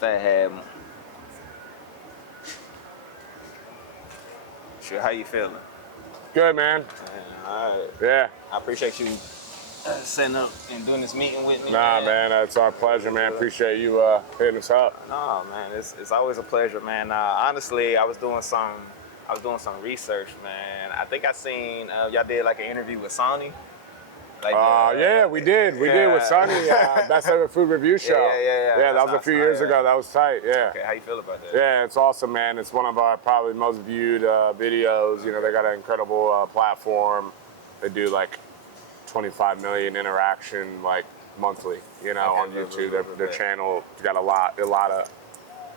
that had. Sure, how you feeling? Good, man. All right. Yeah. I appreciate you setting up and doing this meeting with me. Nah, man, it's our pleasure, man. Appreciate you hitting us up. No, man, it's always a pleasure, man. Honestly, I was doing some research, man. I think I seen y'all did like an interview with Sony. Like, yeah, we did. We did with Sonny, Best Ever Food Review Show. Yeah, that was a few years ago. That was tight. Yeah. Okay, how you feel about that? Yeah, it's awesome, man. It's one of our probably most viewed videos. You know, they got an incredible platform. They do like 25 million interaction like monthly. You know, on YouTube. Their channel got a lot of,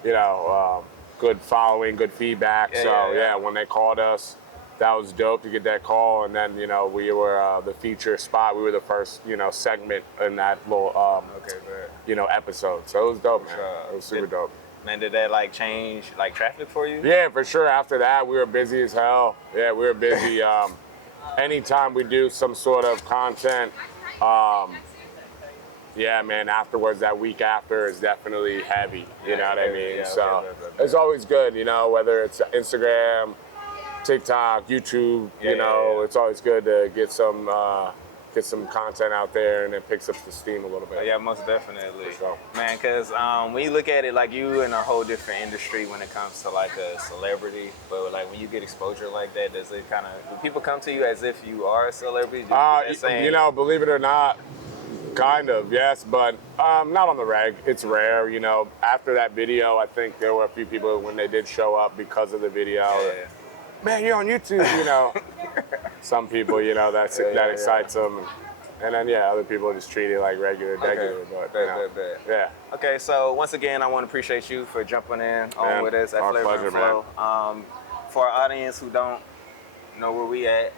you know, good following, good feedback. Yeah, when they called us, that was dope to get that call. And then, you know, we were the feature spot. We were the first, you know, segment in that little, you know, episode. So it was dope, man. It was super dope. Man, did that like change like traffic for you? Yeah, for sure. After that, we were busy as hell. Yeah, we were busy. Anytime we do some sort of content, yeah, man, afterwards, that week after is definitely heavy. You know what I mean? Yeah, so it's always good, you know, whether it's Instagram, TikTok, YouTube, you know, it's always good to get some content out there, and it picks up the steam a little bit. Yeah, most definitely. So. Man, because when you look at it, like you in a whole different industry when it comes to like a celebrity, but like when you get exposure like that, does it kind of, do people come to you as if you are a celebrity? You know, believe it or not, kind of, yes, but not on the reg. It's rare, you know. After that video, I think there were a few people when they did show up because of the video. Yeah. Man, you're on YouTube, you know. Some people, you know, that excites them. And then, yeah, other people just treat it like regular. But, yeah. Okay, so once again, I want to appreciate you for jumping in on with us at Flavor&Flow. For our audience who don't know where we at,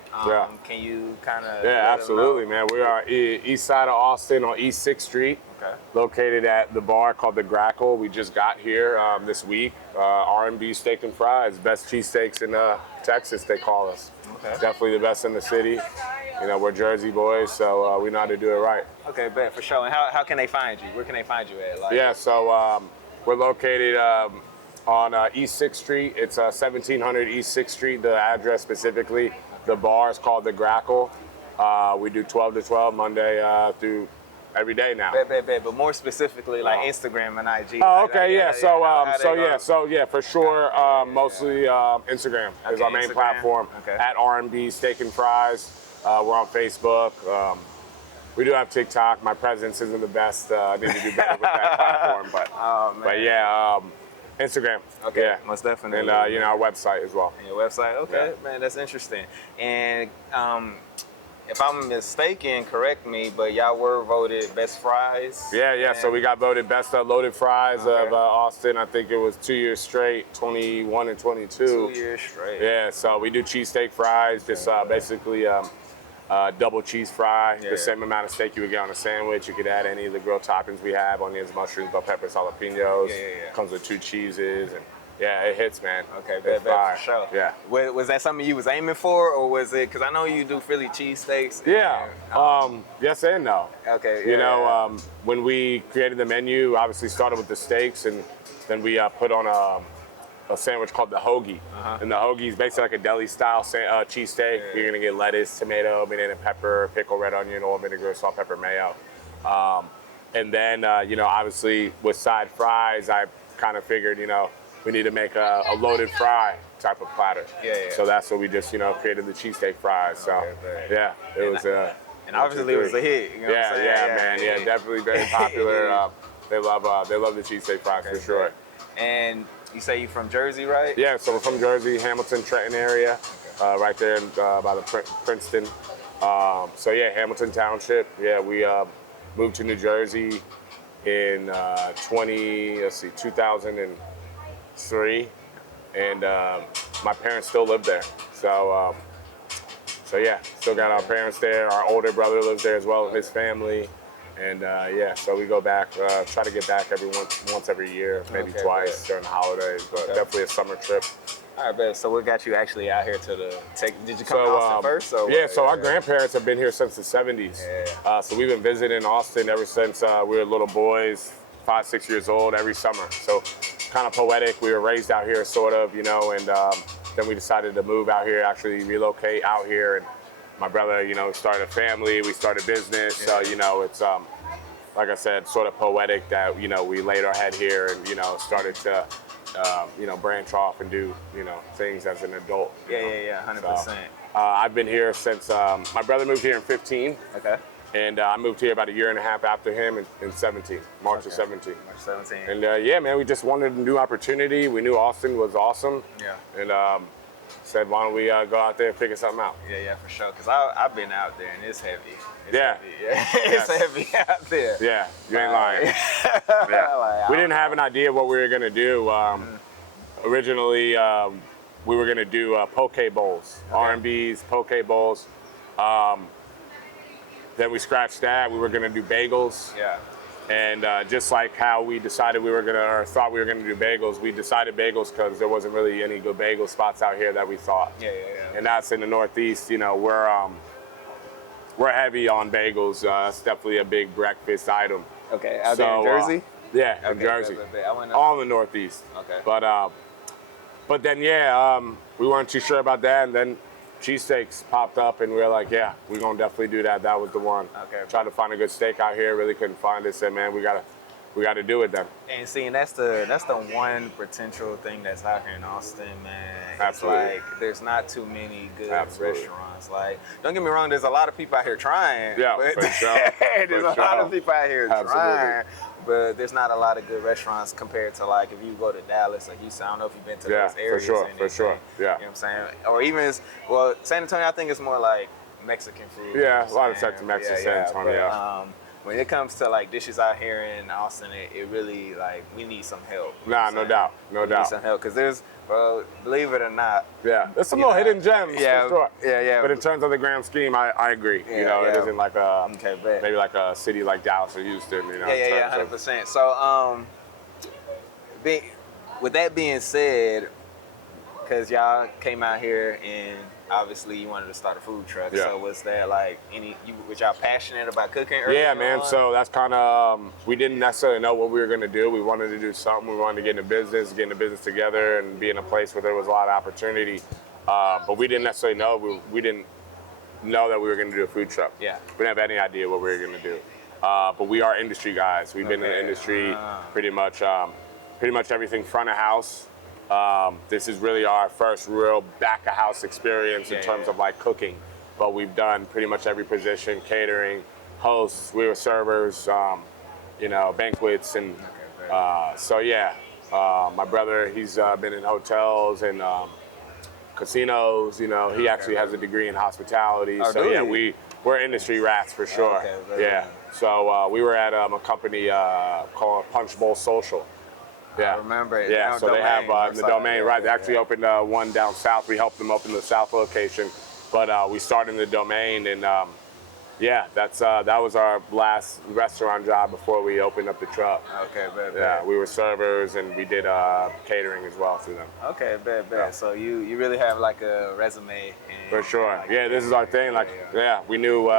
can you kind of... Yeah, absolutely, man. We are east side of Austin on East 6th Street. Okay. Located at the bar called The Grackle. We just got here this week. R&B Steak and Fries, best cheesesteaks in Texas, they call us. Okay. Definitely the best in the city. You know, we're Jersey boys, so we know how to do it right. Okay, bet, for sure. And how can they find you? Where can they find you at? Like, yeah, so we're located on East 6th Street. It's 1700 East 6th Street, the address specifically. The bar is called The Grackle. We do 12 to 12 Monday through every day now. But more specifically, like Instagram and IG. Oh, okay, yeah. So for sure. Mostly Instagram is our main platform. Okay. At R&B Steak and Fries. We're on Facebook. We do have TikTok. My presence isn't the best. I need to do better with that platform, but yeah, Instagram. Okay, yeah. most definitely. And you know, our website as well. And your website, okay, man, that's interesting. And if I'm mistaken, correct me, but y'all were voted best fries. Yeah. So we got voted best loaded fries of Austin. I think it was 2 years straight, 21 and 22. 2 years straight. Yeah. So we do cheesesteak fries, just basically double cheese fry, the same amount of steak you would get on a sandwich. You could add any of the grilled toppings we have: onions, mushrooms, bell peppers, jalapenos. Comes with 2 cheeses, and yeah, it hits, man. Okay, bet for sure. Yeah. Was that something you was aiming for, or was it? Because I know you do Philly cheesesteaks. Yeah. Yes and no. Okay. You know, when we created the menu, obviously started with the steaks, and then we put on a sandwich called the hoagie. And the hoagie is basically like a deli-style cheesesteak. You're gonna get lettuce, tomato, banana pepper, pickle, red onion, oil, vinegar, salt, pepper, mayo. And then, you know, obviously with side fries, I kind of figured, you know, we need to make a loaded fry type of platter. So that's what we just, you know, created the cheesesteak fries. So yeah, it was and obviously it was a hit. You know what I'm saying? Man. Yeah, definitely very popular. They love the cheesesteak fries for sure. And you say you're from Jersey, right? Yeah, so we're from Jersey, Hamilton, Trenton area, right there by the Princeton. So yeah, Hamilton Township. Yeah, we moved to New Jersey in 2003, and my parents still live there. So yeah, still got our parents there. Our older brother lives there as well, and his family. And yeah, so we go back, try to get back once every year, maybe twice during the holidays, but definitely a summer trip. All right, bet. So what got you actually out here did you come to Austin first? Or yeah, so our grandparents have been here since the 70s. So we've been visiting Austin ever since we were little boys, 5, 6 years old every summer. So kind of poetic. We were raised out here, sort of, you know, and then we decided to move out here, actually relocate out here. And my brother, you know, started a family, we started business. So, you know, it's, like I said, sort of poetic that, you know, we laid our head here and, you know, started to, you know, branch off and do, you know, things as an adult. Yeah, 100%. So, I've been here since, my brother moved here in 15. Okay. And I moved here about a year and a half after him in 17, March of 17. March 17. And yeah, man, we just wanted a new opportunity. We knew Austin was awesome. Yeah. And said, why don't we go out there and figure something out? Yeah, for sure. Because I've been out there and it's heavy. It's Yeah. heavy. Yeah. It's heavy out there. Yeah, you ain't lying. Yeah. Like, We didn't have an idea what we were going to do. Originally, we were going to do poke bowls, R&B's, poke bowls. Then we scratched that. We were going to do bagels. Yeah. And just like how we decided we were going to, or thought we were going to do bagels, we decided bagels because there wasn't really any good bagel spots out here that we thought. Yeah. And that's in the Northeast. You know, we're heavy on bagels. It's definitely a big breakfast item. Okay, out there in Jersey? Yeah, in Okay, Jersey. I went All in the Northeast. Okay. But then, yeah, we weren't too sure about that. And then cheesesteaks popped up, and we were like, yeah, we're going to definitely do that. That was the one. Okay. Tried to find a good steak out here. Really couldn't find it. Said, man, we got to do it then. And see, and that's the one potential thing that's out here in Austin, man. Absolutely. It's like there's not too many good Absolutely. restaurants. Like, don't get me wrong, there's a lot of people out here trying. Yeah, but for sure. there's For a lot sure. of people out here Absolutely. trying. But there's not a lot of good restaurants compared to like if you go to Dallas or Houston. I don't know if you've been to those areas. For or anything, sure. Yeah. You know what I'm saying? Or even San Antonio, I think it's more like Mexican food. Yeah, you know a lot what of I'm Texas, saying? Mexican, San Antonio. But, when it comes to like dishes out here in Austin, it really like we need some help. You know what I'm No saying? doubt. No We need doubt. some help because there's, bro, believe it or not. Yeah, there's some You little know, hidden gems, yeah, for sure. yeah. But in terms of the grand scheme, I agree. Yeah, you know, it yeah. isn't like Okay, bet. maybe like a city like Dallas or Houston. You know, Yeah, in terms of- 100%. So, with that being said, because y'all came out here and obviously you wanted to start a food truck. Yeah. So was there like was y'all passionate about cooking early Yeah, man. on? So that's kind of we didn't necessarily know what we were gonna do. We wanted to do something. We wanted to get in business together, and be in a place where there was a lot of opportunity. But we didn't necessarily know. We didn't know that we were gonna do a food truck. Yeah. We didn't have any idea what we were gonna do. But we are industry guys. We've been in the industry pretty much everything front of house. This is really our first real back of house experience in terms of like cooking. But we've done pretty much every position: catering, hosts. We were servers, you know, banquets, and so yeah. My brother, he's been in hotels and casinos. You know, he actually has a degree in hospitality. Oh, so do yeah, you? we're industry rats for sure. Okay, very Yeah. good. So we were at a company called Punch Bowl Social. Yeah. I remember it. Yeah, Now so they have the domain, yeah, right? They yeah, actually opened one down south. We helped them open the south location, but we started the domain, and yeah, that was our last restaurant job before we opened up the truck. Okay, bet. Yeah, we were servers, and we did catering as well through them. Okay, bet. Yeah. So you really have like a resume. And, For sure. like, Yeah, this is our thing. Like, yeah, we knew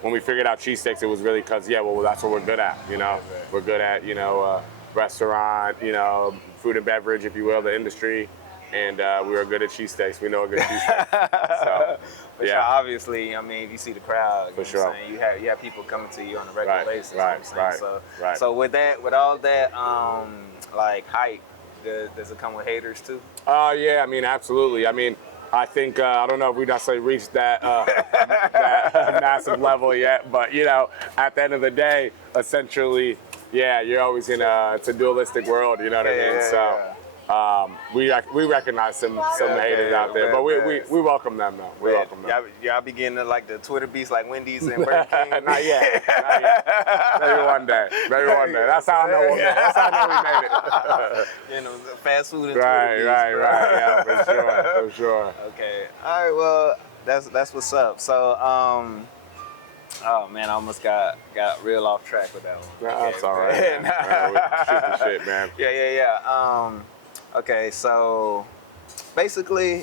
when we figured out cheesesteaks, it was really because, well, that's what we're good at, you know? We're good at, you know, restaurant, you know, food and beverage, if you will, the industry. And we were good at cheesesteaks. We know a good cheesesteak. So, But yeah, obviously, I mean, you see the crowd. You know sure. what I'm saying? You have people coming to you on a regular Right, basis. right, you know what I'm saying? right. So with all that, like hype, does it come with haters too? Yeah, I mean, absolutely. I mean, I think, I don't know if we necessarily reached that, that massive level yet, but, you know, at the end of the day, essentially, yeah, you're always it's a dualistic world, you know what I mean? So we recognize some haters out there, but we welcome them though. We welcome them. Y'all be getting to, like the Twitter beats like Wendy's and Burger King? Not yet. Maybe one day. That's how I know. That's how I know we made it. You know, the fast food and Right. Twitter beats, bro. Yeah, for sure. Okay. All right. Well, that's what's up. So, oh man, I almost got real off track with that one. That's all right. Man. Shoot the shit, man. Yeah. Okay, so basically,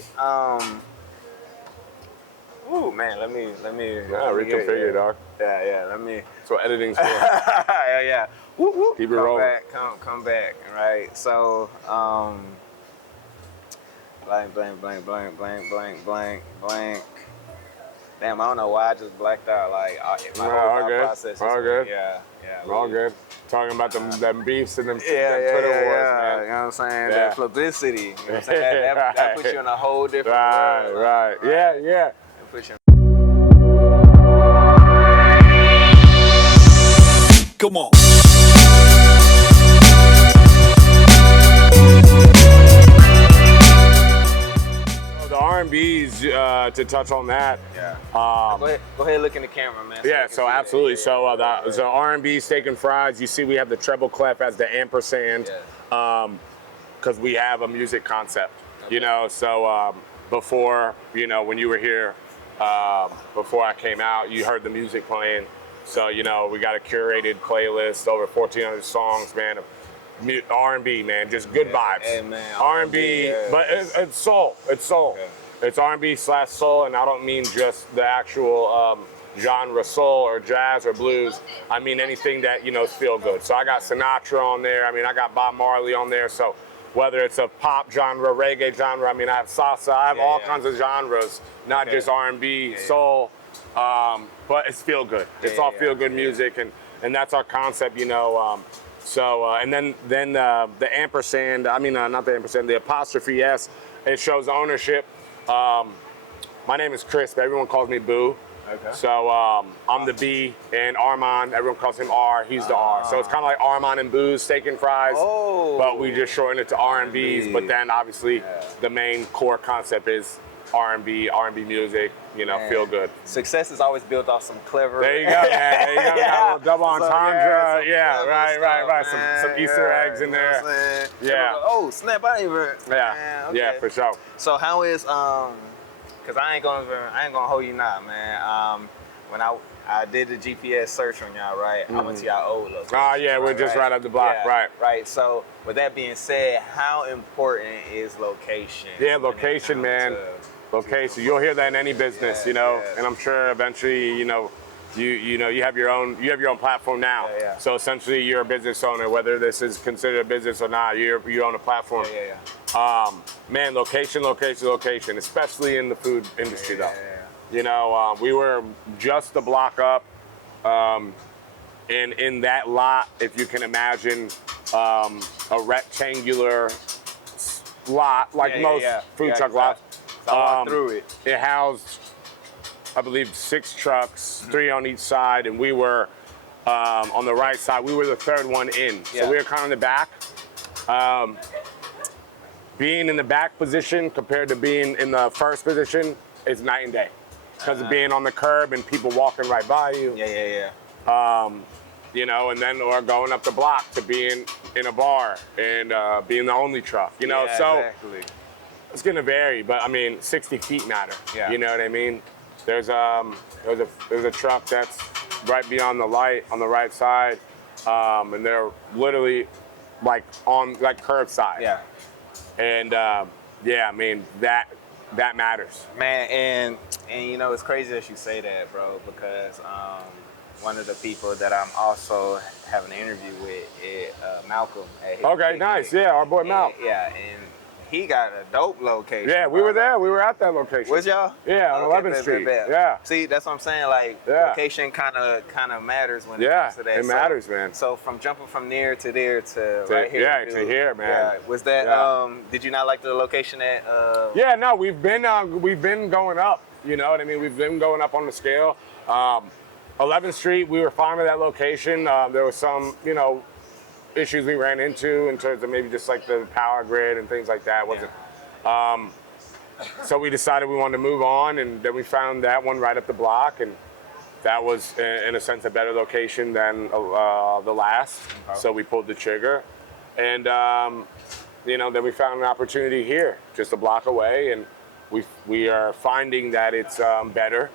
ooh man, let me Yeah, reconfigure, dog. Yeah, let me. That's what editing's for. Yeah. Whoop, whoop. Keep it rolling. Come back, right? So, blank. Damn, I don't know why I just blacked out. Like my whole thought process. All good. Yeah. All good. Talking about them beefs and them Twitter wars, man. You know what I'm saying? Yeah. That publicity. You know what I'm saying? That puts you in a whole different world. Right. Yeah. It puts you Come on. The R&Bs, to touch on that. Yeah. Go ahead, look in the camera, man. Yeah, so absolutely. So R&B Steak and Fries, you see we have the treble clef as the ampersand, because we have a music concept, you know. So before, you know, when you were here, before I came out, you heard the music playing. So, you know, we got a curated playlist, over 1,400 songs, man, of R&B, man, just good vibes. Hey, man, R&B, but it's soul. It's soul. Yeah. It's R&B/soul, and I don't mean just the actual genre soul or jazz or blues. I mean anything that, you know, feel good. So I got Sinatra on there. I mean, I got Bob Marley on there. So whether it's a pop genre, reggae genre, I mean, I have salsa. I have all kinds of genres, not just R&B, soul. But it's feel good. It's all feel good music, and that's our concept, you know. And then the ampersand, I mean, not the ampersand, the apostrophe S, it shows ownership. My name is Kris, but everyone calls me Boo. Okay. So I'm the B, and Arman, everyone calls him R, he's the R. So it's kind of like Arman and Boo's Steak and Fries, but we just shorten it to R&Bs. But then obviously the main core concept is R&B music, you know, feel good. Success is always built off some clever. There you go, man. There you go. Got a little double entendre. Right. Some Easter eggs in there. Yeah. Oh snap! I didn't even. Yeah. Yeah, for sure. So how is Cause I ain't gonna hold you now, man. When I did the GPS search on y'all, right? I went to y'all old location. Oh yeah, we're just right up the block, Right. So with that being said, how important is location? Yeah, location, man. Location. You'll hear that in any business, you know, and I'm sure eventually, you know, you have your own platform now. Yeah. So essentially, you're a business owner, whether this is considered a business or not. You own a platform. Man, location, especially in the food industry, though. You know, we were just a block up, and in that lot, if you can imagine, a rectangular lot like most food truck lots. I walked through it. It housed, I believe, 6 trucks, 3 on each side, and we were on the right side. We were the third one in, so we were kind of in the back. Being in the back position compared to being in the first position is night and day, because of being on the curb and people walking right by you. You know, and then or going up the block to being in a bar and being the only truck. You know, exactly. It's gonna vary, but I mean, 60 feet matter. You know what I mean? There's a truck that's right beyond the light on the right side, and they're literally like on curbside. And I mean that matters. Man, and you know it's crazy that you say that, bro, because one of the people that I'm also having an interview with is Malcolm. Okay, nice. Yeah, our boy Mal. And he got a dope location. Yeah, we were there. We were at that location. Was y'all? Yeah, on 11th Street. Yeah. See, that's what I'm saying. Like, location kind of matters when it comes to that. It matters, man. So from jumping from there to there to right here. Yeah, to here, man. Yeah. Was that? Did you not like the location at? Yeah, no, we've been going up. You know what I mean? We've been going up on the scale. 11th Street, we were fine with that location. There was some, you know, issues we ran into in terms of maybe just like the power grid and things like that. So we decided we wanted to move on, and then we found that one right up the block, and that was in a sense a better location than the last. So we pulled the trigger, and you know, then we found an opportunity here just a block away, and we are finding that it's better.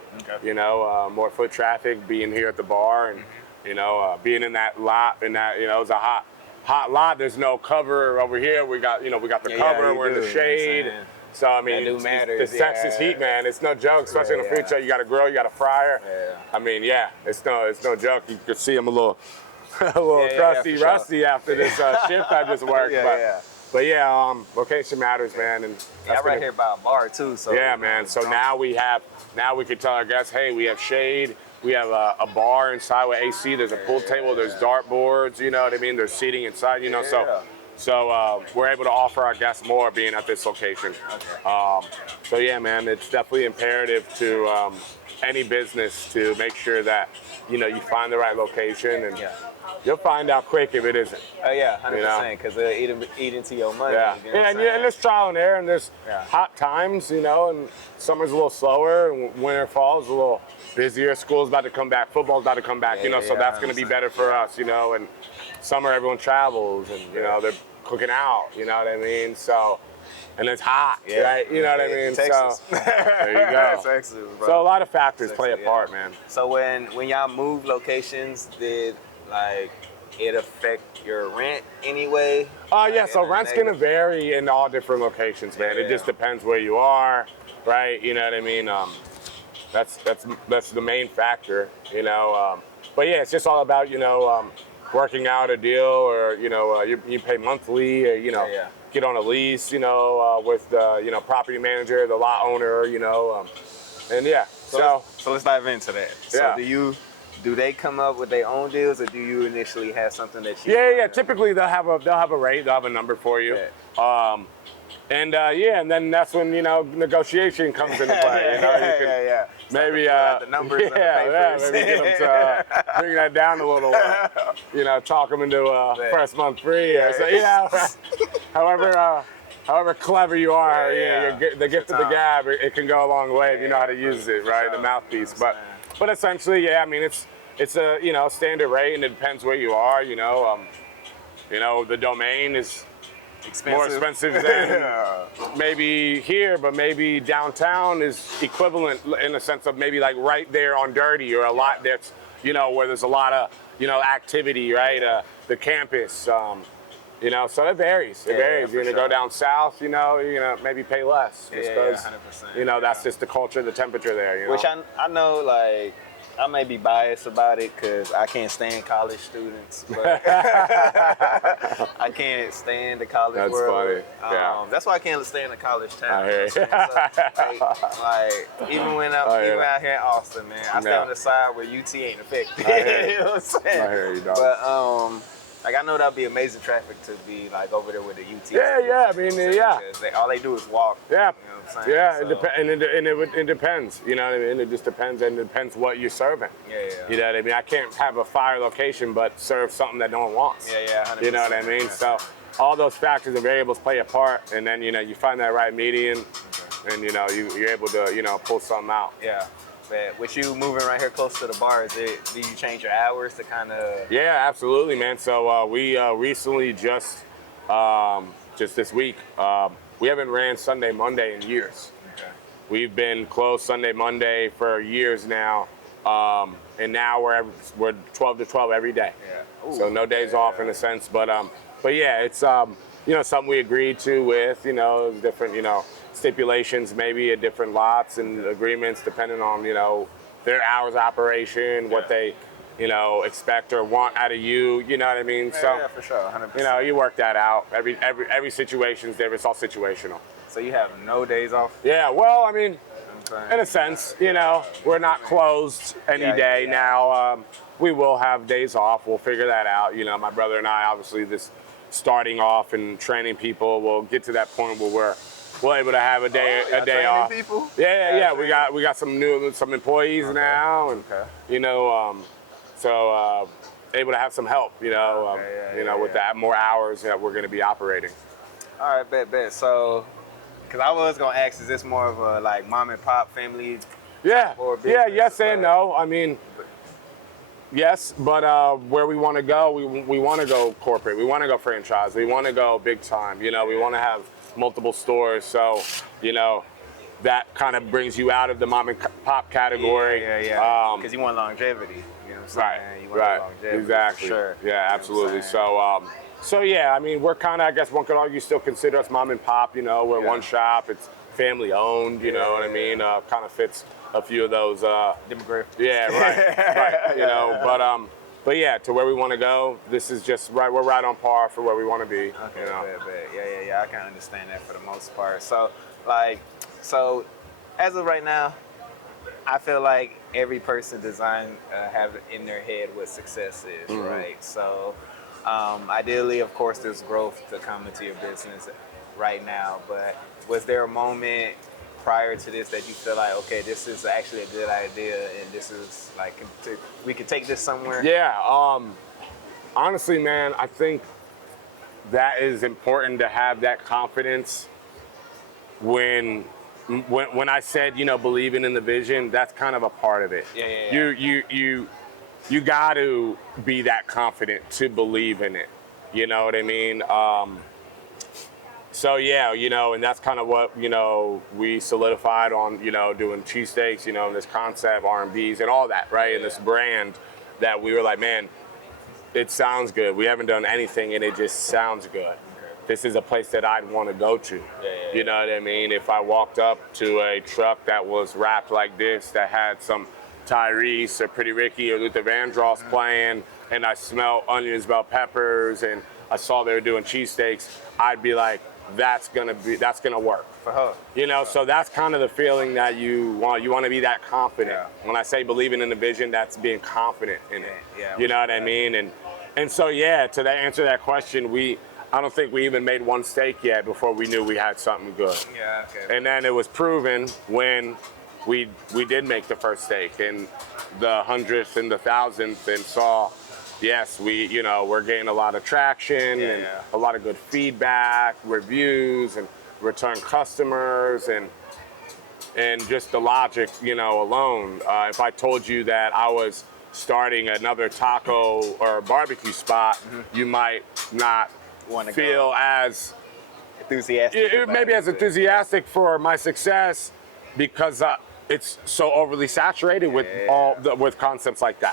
You know, more foot traffic, being here at the bar, and you know, being in that lot, and that, you know, it's a hot lot. There's no cover over here. We got the cover. We're in the shade. So I mean, the Texas heat, man. It's no joke, especially in a food truck. You got a grill, you got a fryer. I mean, it's no joke. You can see I'm a little a little crusty, sure. rusty after this shift I just worked. But yeah, location matters, man. And I'm right here by a bar too. So yeah, man. So now we can tell our guests, hey, we have shade. We have a bar inside with AC. There's a pool table. There's dart boards. You know what I mean? There's seating inside. You know, so we're able to offer our guests more being at this location. So yeah, man, it's definitely imperative to any business to make sure that you find the right location, and you'll find out quick if it isn't. Oh yeah, 100%. Because they'll eat into your money. Yeah, you know and there's trial and error, and there's hot times, and summer's a little slower, and winter, fall is a little busier. School's about to come back, football's about to come back, so that's going to be better for us, and summer everyone travels, and they're cooking out, you know what I mean? So, and it's hot, right? You know what I mean? Texas. So there you go. Texas, bro. So a lot of factors play a part, man. So when y'all moved locations, did it affect your rent anyway? Yeah, so rent's gonna vary in all different locations, man. It just depends where you are, right? You know what I mean? That's the main factor, But yeah, it's just all about, working out a deal, or, you pay monthly, or, get on a lease, with the, property manager, the lot owner, and yeah. So let's dive into that. So do they come up with their own deals, or do you initially have something that you? Yeah. Typically they'll have a rate, they'll have a number for you. And then that's when negotiation comes into play. Maybe the numbers. Maybe get them to bring that down a little. Talk them into first month free. So however clever you are, the gift of the gab, it can go a long way if you know how to use it, right? The mouthpiece, but essentially, it's a standard rate, and it depends where you are. The domain is more expensive than maybe here, but maybe downtown is equivalent in the sense of maybe like right there on Dirty, or a lot that's where there's a lot of activity, right? The campus, so it varies. It varies. You're gonna go down south, you're gonna maybe pay less, just because 100%. That's just the culture, the temperature there. Which I know, like, I may be biased about it because I can't stand college students, but I can't stand the college world. That's funny. Yeah. That's why I can't stand the college town. I hear you. So, even when even out here in Austin, man, I stay on the side where UT ain't affected. You know what I'm saying? I hear you, dog. But I know that'd be amazing traffic to be like over there with the UT. I mean, because all they do is walk. Yeah. You know what I'm saying? Yeah, So, it depends. You know what I mean? It just depends, and it depends what you're serving. You know what I mean? I can't have a fire location but serve something that no one wants. 100%. You know what I mean? So all those factors and variables play a part, and then you find that right median, and you're able to pull something out. Yeah. But with you moving right here close to the bar, do you change your hours to kind of? Yeah, absolutely, man. So we recently just this week, we haven't ran Sunday, Monday in years. Okay. We've been closed Sunday, Monday for years now, and now we're 12 to 12 every day. Yeah. Ooh, so no days off in a sense, but yeah, it's something we agreed to with different stipulations, maybe at different lots and agreements, depending on their hours of operation, what they expect or want out of you. You know what I mean? Yeah, for sure, 100%. You work that out. Every situation's there. It's all situational. So you have no days off? Yeah. Well, I mean, in a sense, we're not closed any day now. We will have days off. We'll figure that out. My brother and I, obviously, this starting off and training people, we'll get to that point where we're able to have a day off. People? Yeah. We got some employees now, and so able to have some help. With that more hours that we're going to be operating. All right, bet. So, because I was gonna ask, is this more of a like mom and pop family? Yes and no. I mean, yes, but where we want to go, we want to go corporate. We want to go franchise. We want to go big time. We want to have multiple stores. So, that kind of brings you out of the mom and pop category. Because you want longevity. You know what I'm saying? You want longevity. Exactly. For sure. Yeah, absolutely. So yeah, I mean, we're kind of, I guess one could argue, still consider us mom and pop. We're one shop. It's family owned. You know what I mean? Kind of fits a few of those demographics. Yeah, right. But yeah, to where we want to go, this is just right. We're right on par for where we want to be. Okay, you know? yeah. I can understand that for the most part. So, as of right now, I feel like every person have in their head what success is, right? So, ideally, of course, there's growth to come into your business right now. But was there a moment prior to this that you feel like, okay, this is actually a good idea, and this is like we could take this somewhere? Yeah. Honestly, man, I think that is important to have that confidence when I said, believing in the vision, that's kind of a part of it. Yeah. You got to be that confident to believe in it. You know what I mean? So yeah, and that's kind of what, we solidified on, doing cheesesteaks, and this concept, R&Bs and all that, right? And this brand that we were like, man, it sounds good. We haven't done anything and it just sounds good. This is a place that I'd want to go to. You know what I mean? If I walked up to a truck that was wrapped like this, that had some Tyrese or Pretty Ricky or Luther Vandross playing, and I smelled onions, bell peppers, and I saw they were doing cheesesteaks, I'd be like, that's gonna work. For her. So that's kind of the feeling that you want. You want to be that confident. Yeah. When I say believing in the vision, that's being confident in it. Yeah. You know what I mean? And so yeah, to answer that question, I don't think we even made one steak yet before we knew we had something good. Yeah, okay. And then it was proven when we did make the first steak and the 100th and the 1000th, and saw, yes, we're getting a lot of traction and a lot of good feedback, reviews, and return customers, and just the logic, alone. If I told you that I was starting another taco or barbecue spot, you might not feel as enthusiastic. Maybe as enthusiastic for my success, because it's so overly saturated with with concepts like that.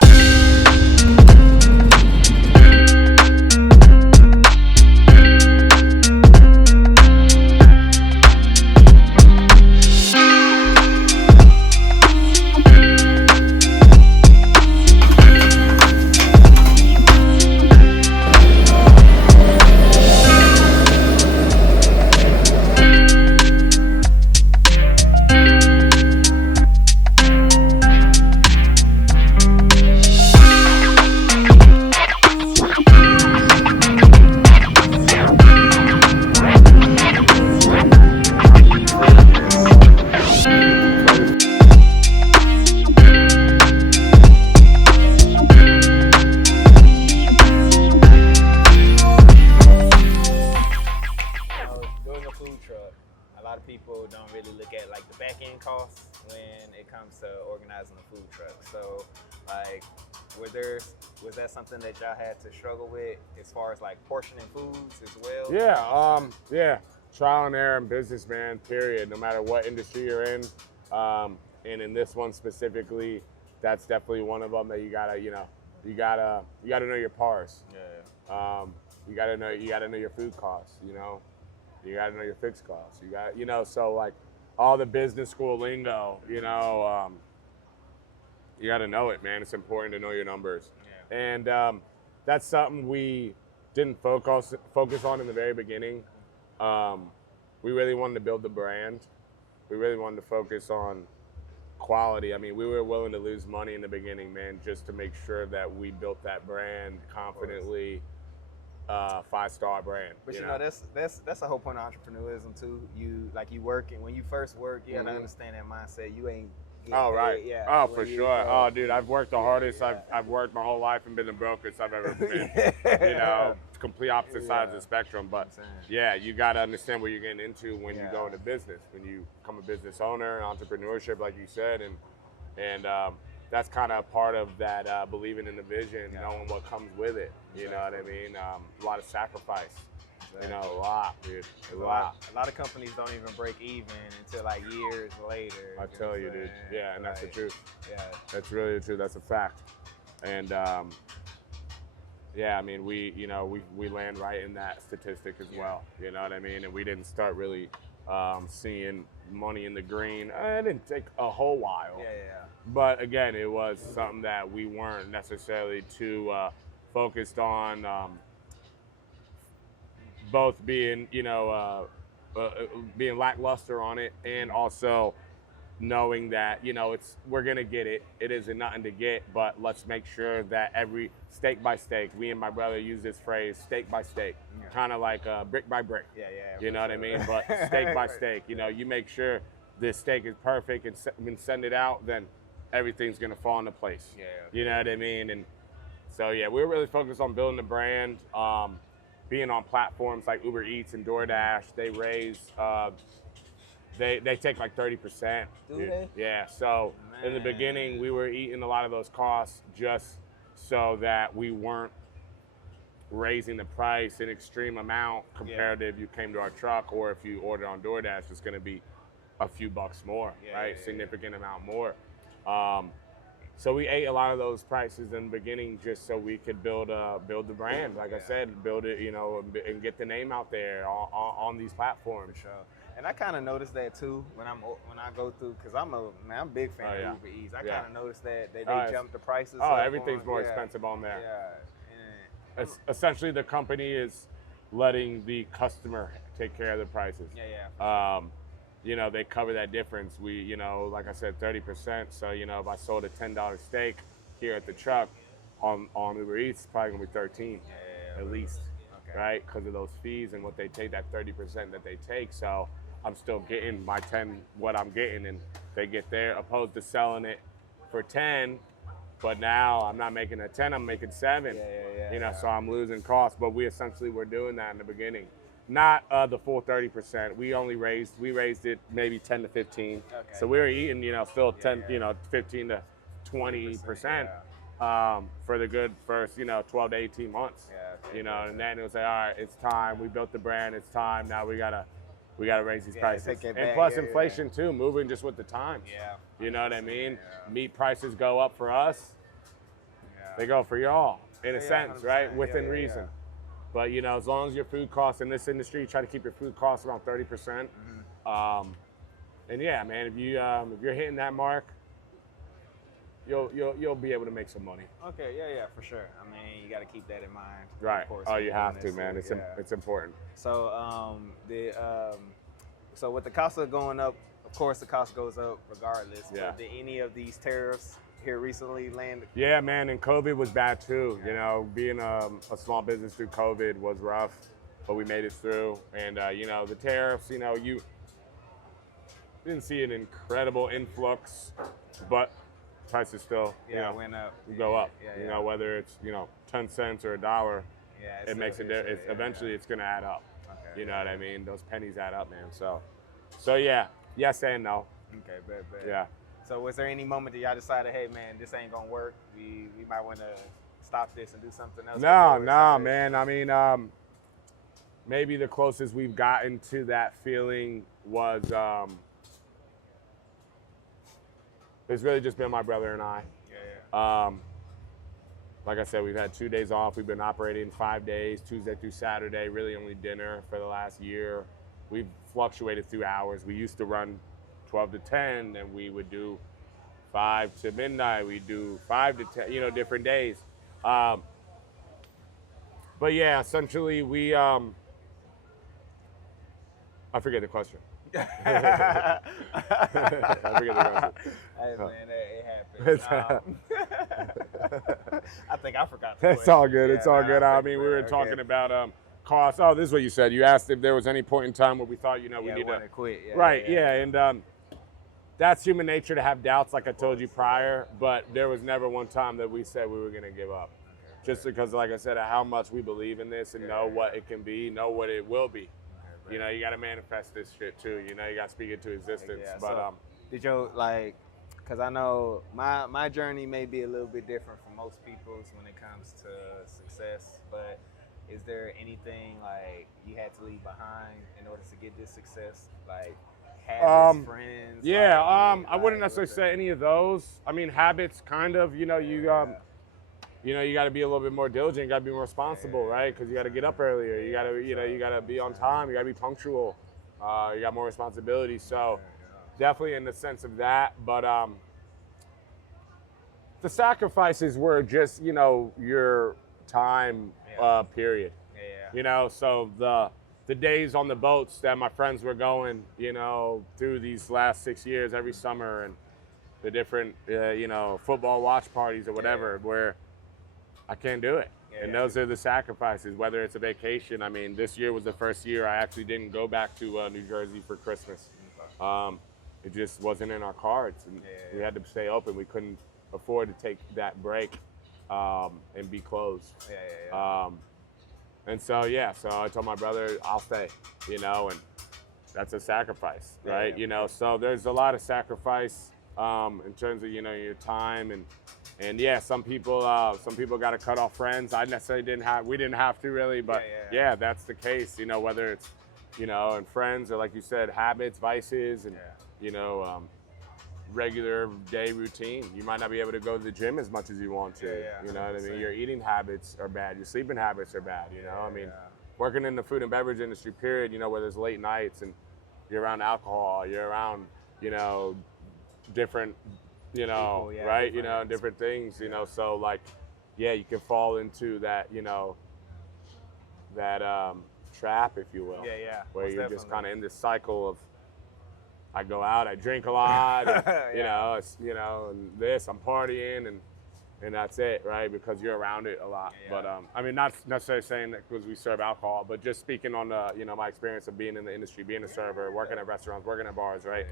People don't really look at like the back end costs when it comes to organizing a food truck. So like, was that something that y'all had to struggle with as far as like portioning foods as well? Yeah, trial and error in business, man, period. No matter what industry you're in. And in this one specifically, that's definitely one of them that you gotta know your pars. You gotta know your food costs, You got to know your fixed costs. You got, so like all the business school lingo, you got to know it, man. It's important to know your numbers. Yeah. And that's something we didn't focus on in the very beginning. We really wanted to build the brand. We really wanted to focus on quality. I mean, we were willing to lose money in the beginning, man, just to make sure that we built that brand confidently. 5-star brand. But that's a whole point of entrepreneurism too. You work, and when you first work, you have to understand that mindset. You ain't. Right. Yeah. For sure. Oh, dude, I've worked the hardest. I've worked my whole life and been the brokest I've ever been. Complete opposite sides of the spectrum. But yeah, you got to understand what you're getting into when you go into business. When you become a business owner, entrepreneurship, like you said, and that's kind of part of that believing in the vision, knowing what comes with it. You know what I mean? A lot of sacrifice. A lot, dude. A lot. A lot of companies don't even break even until like years later. I tell you, dude. Yeah, and that's the truth. Yeah. That's really the truth. That's a fact. And I mean, we land right in that statistic as well. You know what I mean? And we didn't start really seeing money in the green. It didn't take a whole while. Yeah. But again, it was something that we weren't necessarily too focused on, both being, being lackluster on it, and also knowing that, we're gonna get it. It isn't nothing to get, but let's make sure that every steak by steak. Me and my brother use this phrase, steak by steak, kind of like brick by brick. Yeah. You know what I mean? But steak by steak. You make sure this steak is perfect, and when send it out, then everything's gonna fall into place. Yeah. You know what I mean? And so yeah, we're really focused on building the brand. Being on platforms like Uber Eats and DoorDash, they raise. They take like 30%. Do they? Yeah. So in the beginning, we were eating a lot of those costs just so that we weren't raising the price an extreme amount compared to if you came to our truck, or if you ordered on DoorDash, it's going to be a few bucks more, right? Significant amount more. So we ate a lot of those prices in the beginning just so we could build the brand. Like I said, build it, and get the name out there on these platforms. For sure. And I kind of noticed that too when I go through, because I'm a big fan of Uber Eats. I kind of noticed that they jump the prices. Oh, everything's more expensive on there. Yeah. Essentially, the company is letting the customer take care of the prices. Yeah. They cover that difference. We, like I said, 30%. So, if I sold a $10 steak here at the truck on Uber Eats, it's probably gonna be 13 at least, right? Because of those fees and what they take, that 30% that they take. So I'm still getting my 10, what I'm getting, and they get there, opposed to selling it for 10. But now I'm not making a 10, I'm making 7. So I'm losing costs. But we essentially were doing that in the beginning. Not the full 30%. We raised it maybe 10 to 15. So we were eating, still 10, 15 to 20% for the good first, 12 to 18 months. And then it was like, all right, it's time. We built the brand. It's time. Now we gotta raise these prices. And plus inflation too, moving just with the times. You know what I mean? Meat prices go up for us. They go for y'all in a sense, right? Within reason. But as long as your food costs in this industry, you try to keep your food costs around 30%. And yeah, man, if you're hitting that mark, you'll be able to make some money. Okay, yeah, for sure. I mean, you got to keep that in mind. Right. Of course, You have to, man. It's important. So so with the cost of going up, of course, the cost goes up regardless. Yeah. But did any of these tariffs here recently land? Yeah, man, and COVID was bad too. Being a small business through COVID was rough, but we made it through. And the tariffs, you didn't see an incredible influx, but prices still went up. Go up. Whether it's 10 cents or $1, it makes a difference. Eventually, it's gonna add up. Okay. You know what I mean? Those pennies add up, man. So yeah, yes and no. Okay, bet. Yeah. So was there any moment that y'all decided, hey man, this ain't gonna work? We might want to stop this and do something else? No, man. I mean, maybe the closest we've gotten to that feeling was it's really just been my brother and I. Like I said, we've had 2 days off. We've been operating 5 days, Tuesday through Saturday, really only dinner for the last year. We've fluctuated through hours. We used to run 12 to 10, and we would do 5 to midnight. We do 5 to 10, different days. But yeah, essentially I forget the question. I forget the question. Hey man, it happens. I think I forgot the question. It's all good. It's all good. I mean, we were talking about costs. Oh, this is what you said. You asked if there was any point in time where we thought, we need to quit. Right. And that's human nature to have doubts, like I told you prior. But there was never one time that we said we were going to give up, just because, like I said, of how much we believe in this and know what it can be, know what it will be. You got to manifest this shit too. You got to speak it to existence. But so, did you because I know my journey may be a little bit different from most people's when it comes to success, but is there anything like you had to leave behind in order to get this success? Like habits, friends? Yeah, I wouldn't necessarily say any of those. I mean, habits, kind of. You got to be a little bit more diligent. You got to be more responsible, right? Because you got to get up earlier. You got to, you got to be on time. You got to be punctual. You got more responsibility. So definitely in the sense of that. But the sacrifices were just, you know, your time period. You know, so the days on the boats that my friends were going, you know, through these last 6 years every summer, and the different, you know, football watch parties or whatever, where I can't do it. And those are the sacrifices, whether it's a vacation. I mean, this year was the first year I actually didn't go back to New Jersey for Christmas. It just wasn't in our cards. And we had to stay open. We couldn't afford to take that break and be closed. And so, so I told my brother, I'll stay, you know, and that's a sacrifice, right? You know, so there's a lot of sacrifice in terms of, you know, your time and yeah, some people got to cut off friends. I necessarily we didn't have to really, but yeah, that's the case, you know, whether it's, you know, and friends or like you said, habits, vices, and, you know, regular day routine. You might not be able to go to the gym as much as you want to. You know what I mean? Your eating habits are bad. Your sleeping habits are bad. You know, I mean, working in the food and beverage industry, period. You know, where there's late nights and you're around alcohol, you're around, you know, different, you know, people, right? You know, different things. You know, so like, yeah, you can fall into that, you know, that trap, if you will. Where you're just kind of in this cycle of, I go out, I drink a lot, and, you know, and this, I'm partying, and that's it, right? Because you're around it a lot. But I mean, not necessarily saying that because we serve alcohol, but just speaking on the, you know, my experience of being in the industry, being a server, working at restaurants, working at bars, right?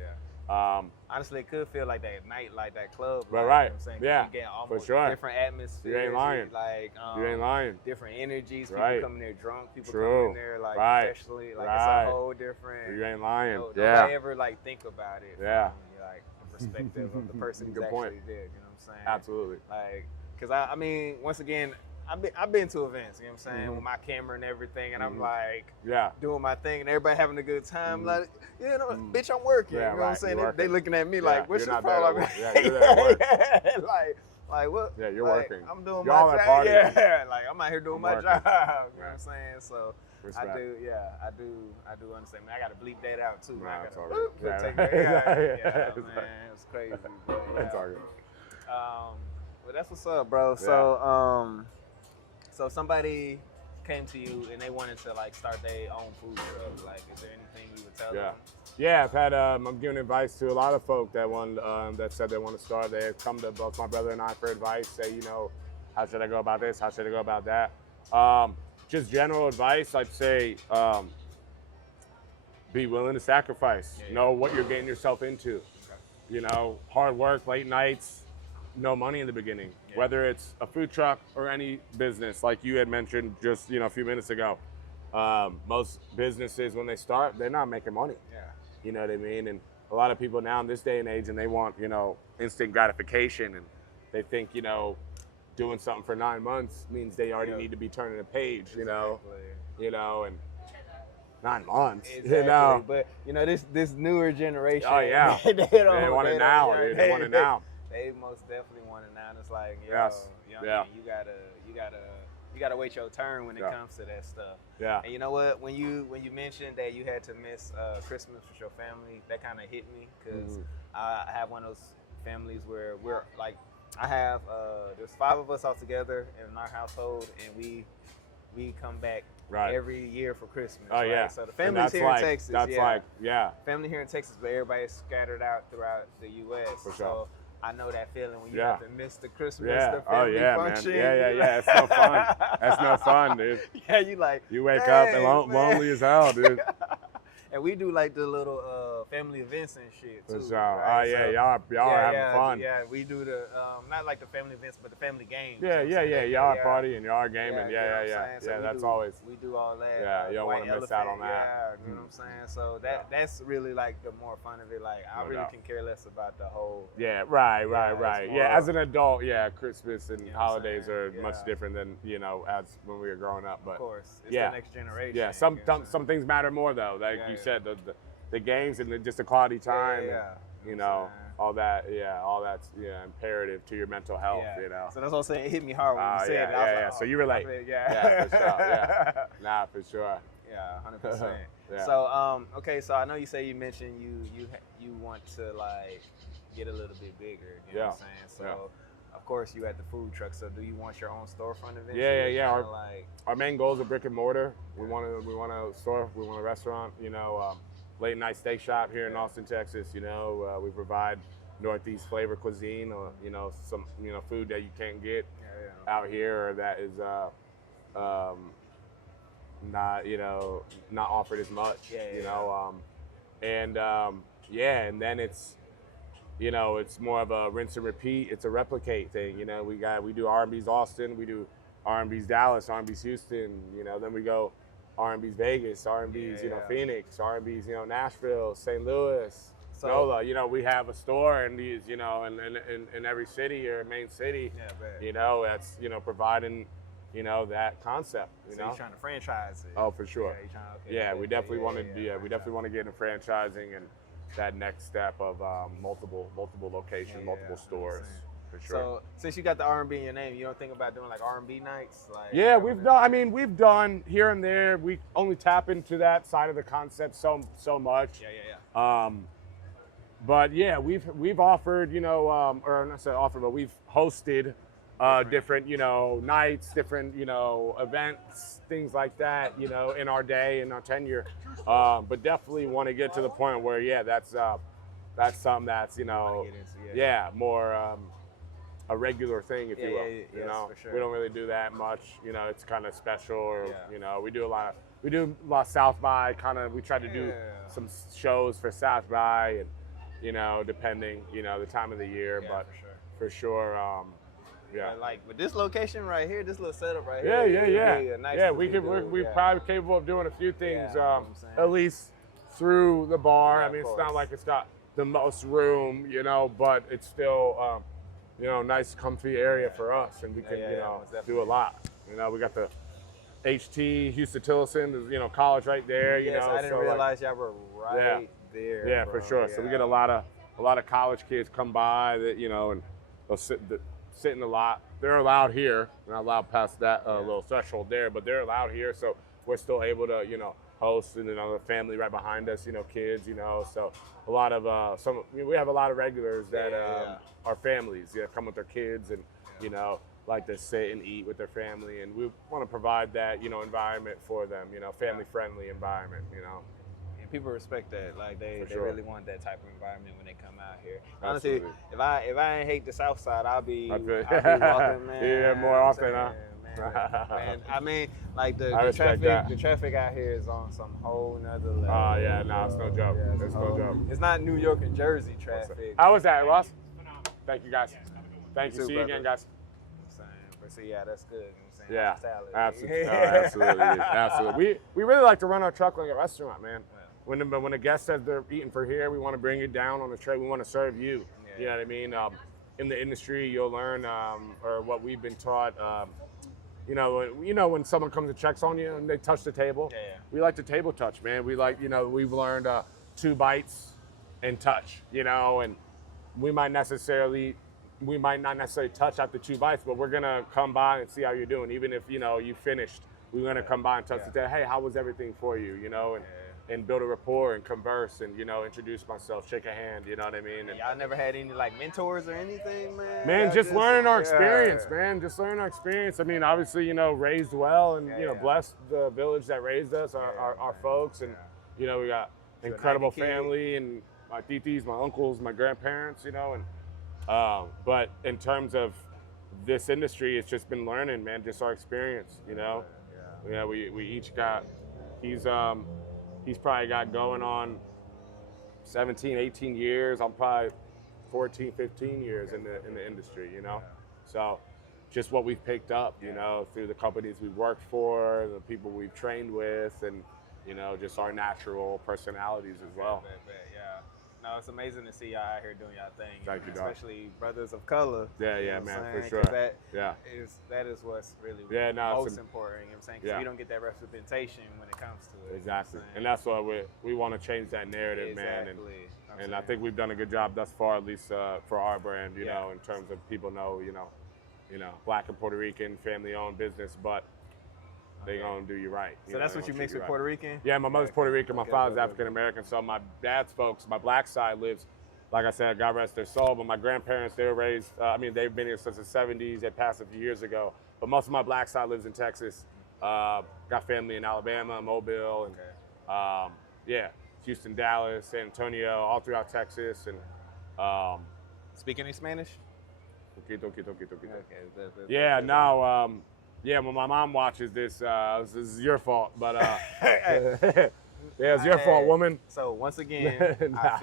Honestly, it could feel like that night, like that club. Right, like, right. You know what I'm saying? Yeah, you get almost for sure. Different atmospheres. You ain't lying. Like, you ain't lying. Different energies. People Right. coming there drunk. People True. coming in there like professionally. Like it's a whole different. You ain't lying. Nobody ever like think about it. Yeah. From, like the perspective of the person who's Good actually point. there. You know what I'm saying? Absolutely. Like, cause I mean, once again, I've been to events, you know what I'm saying, with my camera and everything, and I'm like doing my thing, and everybody having a good time. Like, you know, bitch, I'm working. You know what I'm saying? They looking at me like, what's your problem? Yeah, you're there at work. like what? Yeah, you're like, working. I'm doing you're my all job. at party. Yeah, like I'm out here doing my working. job. You know what I'm saying? So Respect. I do understand. Man, I got to bleep that out too. Nah, Man. I it's gotta, all good. take Yeah, that. right. Man, it's crazy. It's all good. Well, that's what's up, bro. So somebody came to you and they wanted to like start their own food truck. Like, is there anything you would tell them? Yeah, I've had I'm giving advice to a lot of folk that that said they want to start. They come to both my brother and I for advice. Say, you know, how should I go about this? How should I go about that? Just general advice, I'd say, be willing to sacrifice. Know what you're getting yourself into. Okay. You know, hard work, late nights, no money in the beginning. Whether it's a food truck or any business, like you had mentioned just, you know, a few minutes ago. Most businesses, when they start, they're not making money. You know what I mean? And a lot of people now in this day and age, and they want, you know, instant gratification, and they think, you know, doing something for 9 months means they already need to be turning a page, you know, and 9 months, you know. But you know, this newer generation. Oh yeah, they want it now, dude. They want it now. They most definitely want it now. And it's like, yo, young yeah. man, you gotta wait your turn when it comes to that stuff. Yeah. And you know what? When you mentioned that you had to miss Christmas with your family, that kind of hit me because I have one of those families where we're like, I have there's 5 of us all together in our household, and we come back every year for Christmas. Oh yeah. So the family's here in Texas. That's family here in Texas, but everybody's scattered out throughout the U.S. For sure. So I know that feeling when you have to miss the Christmas, the oh family yeah, function. Man. Yeah. It's no fun. That's no fun, dude. Yeah, you like. You wake up and lonely as hell, dude. And we do like the little family events and shit too. For sure. Right? Oh yeah, y'all are having fun. Yeah, we do the not like the family events, but the family games. Yeah. Y'all are partying, y'all are gaming. Yeah. So that's always. We do all that. Yeah, you don't want to miss out on that. Yeah, you know what I'm saying. So that's really like the more fun of it. Like I really can care less about the whole. Yeah. Right. Yeah. As an adult, Christmas and holidays are much different than as when we were growing up. But of course, it's the next generation. Yeah. Some things matter more though. Like you said, the games and just the quality time. And, all that. All that's imperative to your mental health. So that's what I'm saying. It hit me hard when you said it. So you relate. Yeah, for sure. Yeah. Nah, for sure. Yeah, 100%. Yeah. So, okay, so I know you mentioned you want to like get a little bit bigger. You know what I'm saying? So, of course, you at the food truck. So, do you want your own storefront eventually? Yeah. Like, Our main goal is a brick and mortar. We want a store. We want a restaurant. You know, late night steak shop here in Austin, Texas. You know, we provide Northeast flavor cuisine, or you know, some food that you can't get out here, or that is not offered as much. And then it's more of a rinse and repeat. It's a replicate thing. You know, we do R&B's Austin, we do R&B's Dallas, R&B's Houston. You know, then we go R&B's Vegas, R&B's Phoenix, R&B's Nashville, St. Louis, NOLA. You know, we have a store in these in every city or main city. You know, that's providing that concept. So you're trying to franchise it? Oh, for sure. We definitely want to. We definitely want to get into franchising and that next step of multiple locations, multiple stores. For sure. So since you got the R&B in your name, you don't think about doing like R&B nights? Like, we've done. I mean, we've done here and there. We only tap into that side of the concept so much. But yeah, we've offered, or not say offered, but we've hosted different nights, different events, things like that, in our day, in our tenure. But definitely want to get to the point where that's something that's more a regular thing, if you will. You know, for sure. We don't really do that much. It's kind of special, or we do a lot of South by. We try to do some shows for South by, and depending the time of the year, but for sure. Like with this location right here, this little setup right here. Nice We're probably capable of doing a few things, at least through the bar. I mean, it's not like it's got the most room, but it's still, nice, comfy area for us, and we can, do a lot. We got the HT, Houston Tillerson, college right there. I didn't realize y'all were right there. Yeah, bro. For sure. So we get a lot of college kids come by that, and they'll sit in the lot. They're allowed here. They're not allowed past that little threshold there, but they're allowed here. So we're still able to, host, and the family right behind us, kids, So a lot of we have a lot of regulars that are families, come with their kids, and like to sit and eat with their family, and we want to provide that environment for them, family friendly environment, And people respect that. Like they really want that type of environment when they come out here. Absolutely. Honestly, if I ain't hate the South Side, I'll be walking, man. Yeah, more often, huh? Man, I mean, like the traffic out here is on some whole nother level. It's no joke. It's no joke. It's not New York and Jersey traffic. How was that, Ross? Thank you, guys. Thank you. See you again, guys. So that's good. You know what I'm saying? Yeah, absolutely. Absolutely. We really like to run our truck like a restaurant, man. When a guest says they're eating for here, we want to bring it down on the tray. We want to serve you. You know what I mean? In the industry, you'll learn, or what we've been taught. When someone comes and checks on you and they touch the table, we like to table touch, man. We like, we've learned 2 bites and touch, and we might not necessarily touch after 2 bites, but we're gonna come by and see how you're doing. Even if you finished, we're gonna come by and touch the table. Hey, how was everything for you? And build a rapport and converse and introduce myself, shake a hand. You know what I mean? And y'all never had any like mentors or anything, man? Man, just learning our experience, man. Just learning our experience. I mean, obviously, raised well, and blessed the village that raised us, our folks, and we got incredible family, and my titis, my uncles, my grandparents, and but in terms of this industry, it's just been learning, man. Just our experience, we each got. He's probably got going on 17, 18 years. I'm probably 14, 15 years in the industry, So just what we've picked up, through the companies we've worked for, the people we've trained with, and, just our natural personalities as well. No, it's amazing to see y'all out here doing y'all thing. Thank you, dog. Especially brothers of color. Man, for sure. That is what's really most important. You know what I'm saying? Because we don't get that representation when it comes to it. Exactly. And that's why we want to change that narrative, man. And I think we've done a good job thus far, at least for our brand, in terms of people know, Black and Puerto Rican, family-owned business, but They gonna do you right. So that's what you mix with Puerto Rican? Yeah, my mother's Puerto Rican. My father's African American. So my dad's folks, my black side lives, like I said, God rest their soul. But my grandparents, they were raised. They've been here since the '70s. They passed a few years ago. But most of my black side lives in Texas. Got family in Alabama, Mobile, and Houston, Dallas, San Antonio, all throughout Texas, and speak any Spanish? Okay. Yeah, now, when my mom watches this, this is your fault, but it's your fault, woman. So once again, I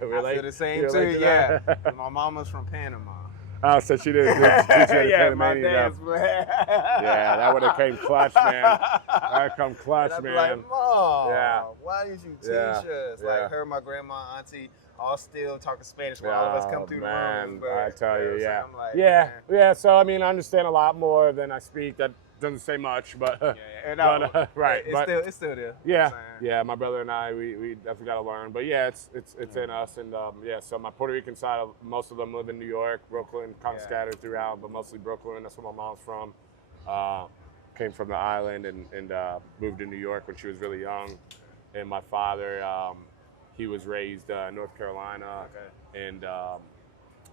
feel the same you too. like Yeah, my mama's from Panama. Oh, so she didn't teach you Yeah, my dad's Yeah, that would have came clutch, man. That come clutch, and I'd be man. like, Mom, Yeah. why didn't you teach Yeah. us? Yeah. Like her, my grandma, auntie, all still talking Spanish when all of us come through the room. But, I tell you, so I'm like, yeah. So I mean, I understand a lot more than I speak. That doesn't say much, but right. It's still there. Yeah. My brother and I, we definitely got to learn. But yeah, it's in us, and So my Puerto Rican side, most of them live in New York, Brooklyn, kind of scattered throughout, but mostly Brooklyn. That's where my mom's from. Came from the island and moved to New York when she was really young. And my father, he was raised in North Carolina, and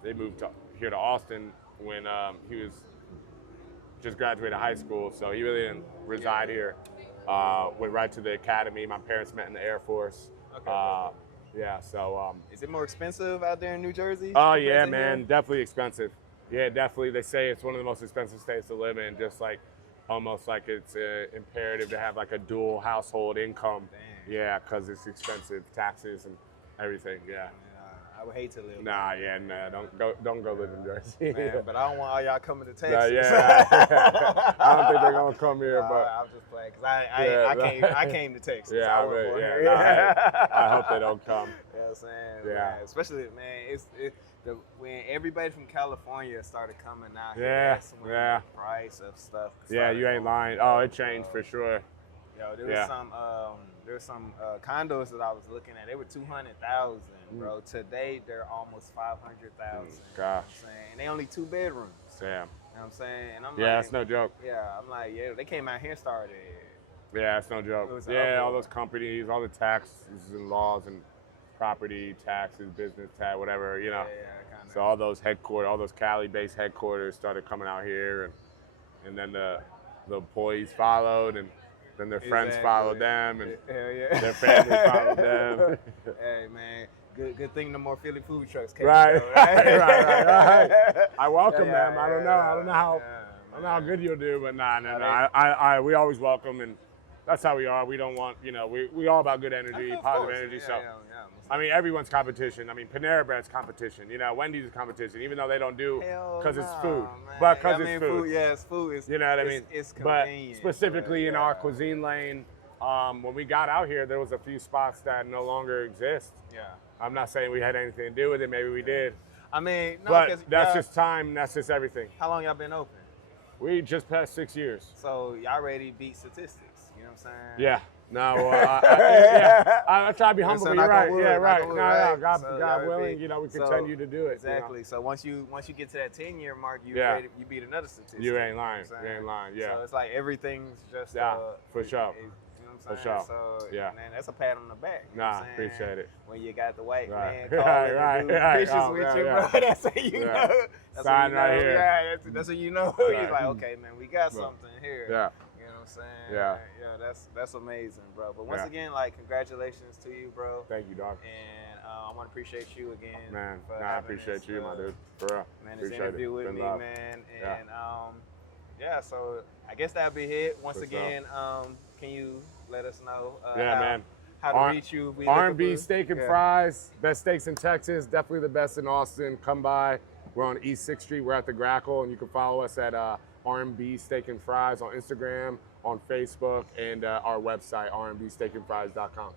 they moved here to Austin when he was just graduated high school, so he really didn't reside here. Went right to the academy. My parents met in the Air Force. Is it more expensive out there in New Jersey? Oh yeah, man, definitely expensive. Yeah, definitely. They say it's one of the most expensive states to live in, just like almost like it's imperative to have like a dual household income. Damn. Yeah, because it's expensive, taxes and everything. Yeah. I would hate to live. Nah, don't go live in Jersey. Man, but I don't want all y'all coming to Texas. I don't think they're gonna come here, but I'm just playing because I came to Texas. Yeah, I hope they don't come. You know what I'm saying? Yeah. Man, especially, man, when everybody from California started coming out here, Yeah, that's when the price of stuff. Yeah, you ain't lying. Oh, it changed for sure. Yo, there was some condos that I was looking at. They were 200,000, bro. Today they're almost 500,000. Gosh. You know what I'm saying? And they only 2 bedrooms. Damn. You know what I'm saying? And I'm That's no joke. Yeah, I'm like, they came out here and started. Yeah, it's no joke. All those companies, all the taxes and laws and property taxes, business tax, whatever, you know. Yeah, so all those Cali-based headquarters started coming out here, and then the employees followed, and then their friends followed them, and their family followed them. Hey, man. Good thing no more Philly food trucks came. Right. Right. I welcome them. I don't know how good you'll do, but no. We always welcome, and that's how we are. We don't want, we all about good energy, positive energy. I mean, everyone's competition. I mean, Panera Bread's competition. Wendy's is competition, even though they don't do because it's food, man. but because it's food. It's food. You know what I mean? It's convenient. But specifically in our cuisine lane, when we got out here, there was a few spots that no longer exist. Yeah. I'm not saying we had anything to do with it. Maybe we did. I mean, no, but that's just time. That's just everything. How long y'all been open? We just passed 6 years. So y'all ready to beat statistics? You know what I'm saying? Yeah. No, I try to be humble. But you're right. Yeah, right. No, God willing, we continue to do it. Exactly. So once you get to that 10-year mark, you beat another statistic. You ain't lying. Yeah. So it's like everything's just for sure. For sure. So, man, that's a pat on the back. You know what I'm saying? Appreciate it. When you got the white man calling pictures with you, bro, that's how you know. That's sign right here. Yeah, that's what you know. He's like, okay, man, we got something here. Yeah. You know what I'm saying? Yeah. Yeah, that's amazing, bro. But once again, congratulations to you, bro. Thank you, dog. And I want to appreciate you again. Man, I appreciate you, my dude. For real. Man, this interview with me, man. And so I guess that'll be it. Once again, can you let us know how to reach you? R&B Steak and Fries, best steaks in Texas, definitely the best in Austin. Come by. We're on East 6th Street. We're at the Grackle, and you can follow us at R&B Steak and Fries on Instagram, on Facebook, and our website, RnBSteakAndFries.com.